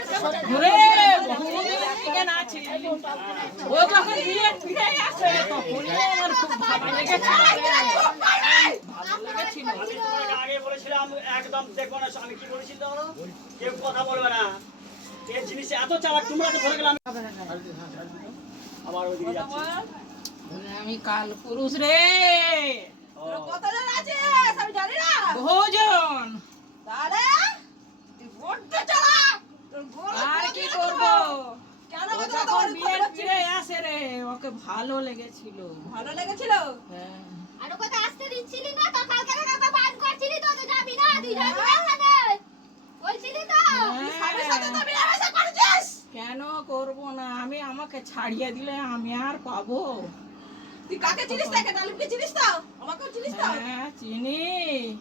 ঘুরে বহুদিন থেকে নাচি। ও যখন বিয়ে ফিরে আসে তখনই আমার খুব ভালো লেগেছিল। ভালো লেগেছিল। আমি তোমাকে আগে বলেছিলাম একদম দেখবো না। আমি কি বলেছি জানো? কেউ কথা বলবে না। এই জিনিস এত চালাক তোমরা তো ধরে গেলাম। আবার ওইদিকে যাচ্ছি। আমি কাল পুরুষ রে। কতজন আছে আমি জানি না। বহুজন। তাহলে তুই বড্ড চালাক। তোর গলা আর কি করব? কেন ও কথা যখন বলছিস? বিয়ে ফিরে আসে রে ওকে ভালো লেগেছিল। ভালো লেগেছিল? হ্যাঁ। আর ওকে তো আসতে দিচ্ছিলি না তো, কালকে রাতে বান করছিলি তো, তুই যাবি না, তুই যাবি না এখানে বলছিলি তো। তুই স্বামীর সাথে তো মেলামেশা করেছিস? কেন করব না? আমি আমাকে ছাড়িয়ে দিলে আমি আর পাবো? তুই কাকে চিনিস তাকে? ডালিমকে চিনিস তো? আমাকেও চিনিস তো? হ্যাঁ চিনি।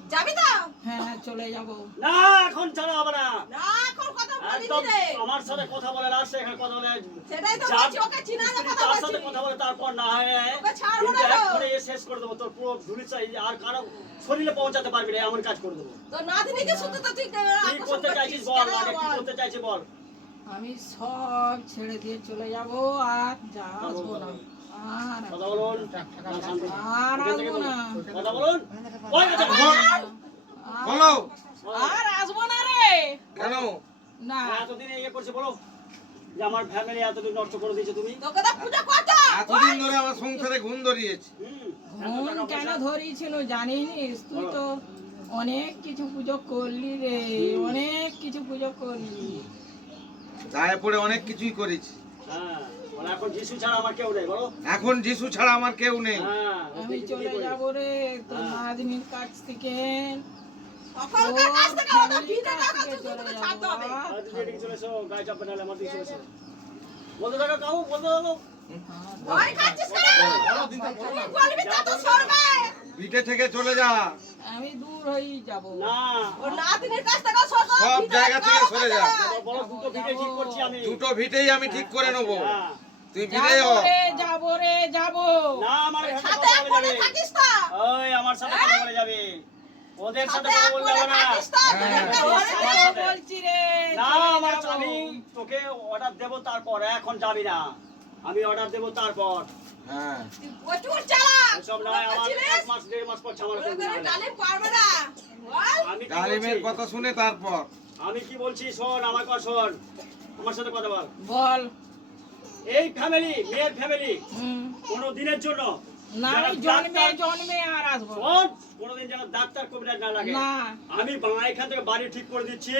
যাবি তো? হ্যাঁ চলে যাব। না এখন ছাড়া হবে না। না এখন কথা বলিনি একদম রে। আমার সাথে কথা বলে না, সেখানে কথা বলে সেটাই তো যা- বলছি, ওকে চিনা না কথা তার সাথে বলছি। কথা বলে তারপর না হয় ওকে ছাড়বো না কিন্তু তো। এক্ষুনি এ শেষ করে দেবো। তোর পুরো ধুলি চাই আর কারো শরীরে পৌঁছাতে পারবি না এমন কাজ করে দেবো। তোর নাতনিকে শুধু তো তুই কি আকর্ষণ করতে করছিস। চাইছিস বল, কেন আগে কি বল? করতে চাইছিস বল। আমি সব ছেড়ে দিয়ে চলে যাব আর যা আসবো না। আর কথা বলুন। না, শান্তি। আর আসবো না। কথা বলুন। ওই কথা বলো আর আসবো না রে। কেন? না এতদিন ইয়ে করছে বলো যে আমার ফ্যামিলি এতদিন নষ্ট করে দিয়েছে তুমি। তোকে তো পূজা করতে। এতদিন ধরে আমার সংসারে ঘুম ধরিয়েছে। ঘুম কেন ধরিয়েছিল জানিস? তুই তো অনেক কিছু পুজো করলি রে, অনেক কিছু পুজো করলি। গায়ে পড়ে অনেক কিছুই করেছি। হ্যাঁ মানে এখন যিশু ছাড়া আমার কেউ নেই বলো। এখন যিশু ছাড়া আমার কেউ নেই। হ্যাঁ আমি চলে যাব রে তোর নাতনির কাছ থেকে। সকলকার কাছ থেকে ওদের ভিড়ে টাকা শুধু তোকে ছাড়তে হবে। আর তুমি এদিকে চলে এসো, গায়ে চাপবে নাহলে আমার দিকে চলে এসো। বলতে থাকো কাউ, বলতে থাকো। ভয় খাচ্ছিস কেন? তুই বলবি তা তো সরবে। পিঠে থেকে চলে যা। আমি দূর হয়ে যাব। না ওর নাতনির কাছ থেকে সর। সব জায়গা থেকে সরে যা। বলো দুটো ভিডিও ঠিক করছি আমি। দুটো ভিটেই আমি ঠিক করে নেবো। হ্যাঁ। তুই ভিড়ে যাব রে যাব রে যাব। না আমার সাথে সাথে কথা বলে ফোনে যাবে। থাকিস তো। ওই আমার সাথে কথা বলে যাবে। ওদের সাথে সাথে কথা বলতে ফোনে হবে না। থাকিস তো। তোদেরকে ঘরে আমার থেকে- সাথে। বলছি রে না চলে আমার যাবো। আমি তোকে অর্ডার দেব তারপর, এখন যাবি না। আমি অর্ডার দেব তারপর। হ্যাঁ তুই প্রচুর চালাক। সব নয় আমার 1 মাস 1.5 মাস পর ঝামেলা করবি ওদের না। ডালিম পারবে না। বল। আমি কি ডালিমের বলছি? কথা শুনে তারপর আমি কি বলছি শোন, আমার কথা শোন। আমার সাথে কথা বল। বল। এই ফ্যামিলি, মেয়ের ফ্যামিলি হুম। কোনো দিনের জন্য না যারা আমি জন্মে ডাক্তার- জন্মে আর আসবো না। শোন, কোনোদিন যেন ডাক্তার কবিরাজ না লাগে। না। আমি এখান থেকে বাড়ি ঠিক করে দিচ্ছি,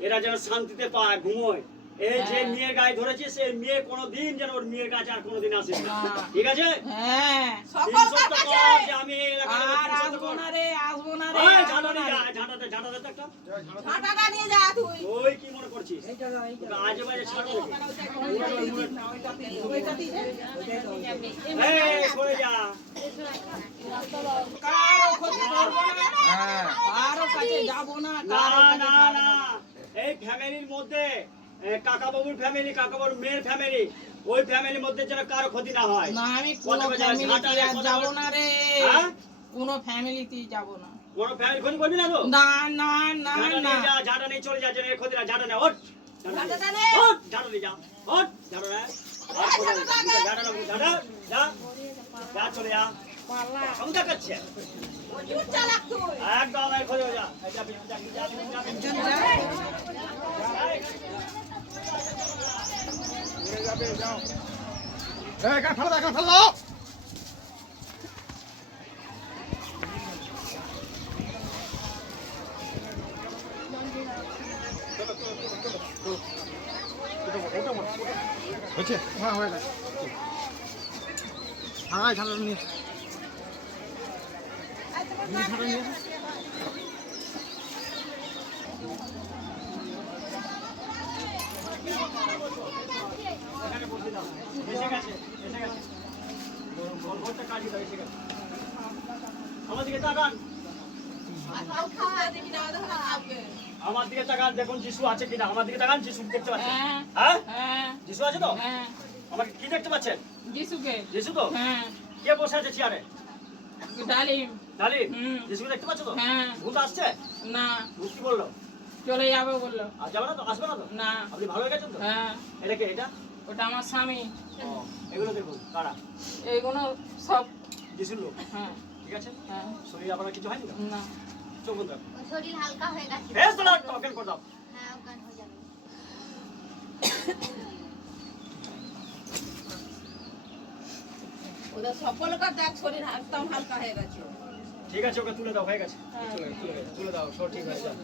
এরা যেন শান্তিতে পায়, ঘুমোয়। এই যে হ্যাঁ। মেয়ের গায়ে ধরেছে সেই মেয়ে কোনোদিন যেন ওর মেয়ের কাছে আর কোনোদিন আসে না। না। ঠিক আছে? হ্যাঁ সকলকার তিন সপ্তাহ কাছে। পর যে আমি এই এলাকায় আর 3 সপ্তাহ আসবো পর- না রে আসবো না রে ওই আসবো ঝাঁটা না নিয়ে রে। যা, ঝাঁটাতে দে একটা। ঝাঁটাটা নিয়ে যা তুই। ওই কি মনে করছিস? এইটা দাও, এইটা তোকে দাও। আজে বাজে ছাড়বো নাকি? ওইটাতেই দে। এই, সরে যা। কারো ক্ষতি করবো না। হ্যাঁ কারো কাছে যাবো না না কারো কাছে না থাকবো না, না। এই ফ্যামিলির মধ্যে কাকা বাবুর ফ্যামিলি, কাকা বাবুর মেয়ের ফ্যামিলি, ওই ফ্যামিলির মধ্যে যেন কারো ক্ষতি না হয়। না আমি কোনো কথা বলে যাবে, ফ্যামিলিতে ঝাঁটা নিয়ে আর কথা যাবো বলে- না রে। হ্যাঁ? কোনো ফ্যামিলিতেই যাবো না। কোনো ফ্যামিলি ক্ষতি করবি না তো? না না না ঝাঁটা না। নিয়ে যা, ঝাঁটা নিয়ে চলে যা, যেন এর ক্ষতি না। ঝাঁটা নে, ওঠ। ঝাঁটাটা নে। ওঠ, ঝাঁটা নিয়ে যা। ওঠ, ঝাঁটা নে। আর কোথায় যাবি? ঝাঁটা নে, ঝাঁটা, যা। যা, চলে যা। আমি দেখাচ্ছি। প্রচুর চালাক তুই। একদম এর ক্ষতি হয়ে যা। এই যা, যা, যা, যা, যা। হচ্ছে হ্যাঁ হয়ে গেছে হ্যাঁ ঝাড়া নিয়ে এসে গেছে, এসে গেছে। ঘরটা কাটিয়ে দাও, এসে গেছে। আমার দিকে তাকান, আর খাও খা, দেখি না আমাদের ঘরে খাবে। আমার দিকে তাকান, দেখুন যিশু আছে কিনা। আমার দিকে তাকান, যিশু দেখতে পাচ্ছেন? হ্যাঁ হ্যাঁ? হ্যাঁ যিশু আছে তো? হ্যাঁ আমাকে কি দেখতে পাচ্ছেন? যিশুকে। যিশু তো? হ্যাঁ কে বসে আছে চেয়ারে? ডালিম। ডালিম? হুম। যিশুকে দেখতে পাচ্ছ তো? হ্যাঁ ভূত আসছে? না ভূত কি বললো? চলে যাবে বললো। আর যাবে না তো, আসবে না তো? না। আপনি ভালো হয়ে গেছেন তো? হ্যাঁ, এটা কে এটা? ওটা আমার স্বামী। ও, এগুলো দেখুন কারা? এইগুলো সব। যিশুর লোক। হ্যাঁ, ঠিক আছে? হ্যাঁ, শরীরে আপনার কিছু হয়নি তো? না। চোখ বন্ধ রাখুন। ওর শরীর হালকা হয়ে গেছে। ফেস তোলা টোকেন করে দাও। হ্যাঁ, অজ্ঞান হয়ে যাবে। ওদের সকলকার দেখ শরীর একদম হালকা হয়ে গেছে। ঠিক আছে, ওকে তুলে দাও, হয়ে গেছে। তুলে দাও, সব ঠিক হয়ে যাবে।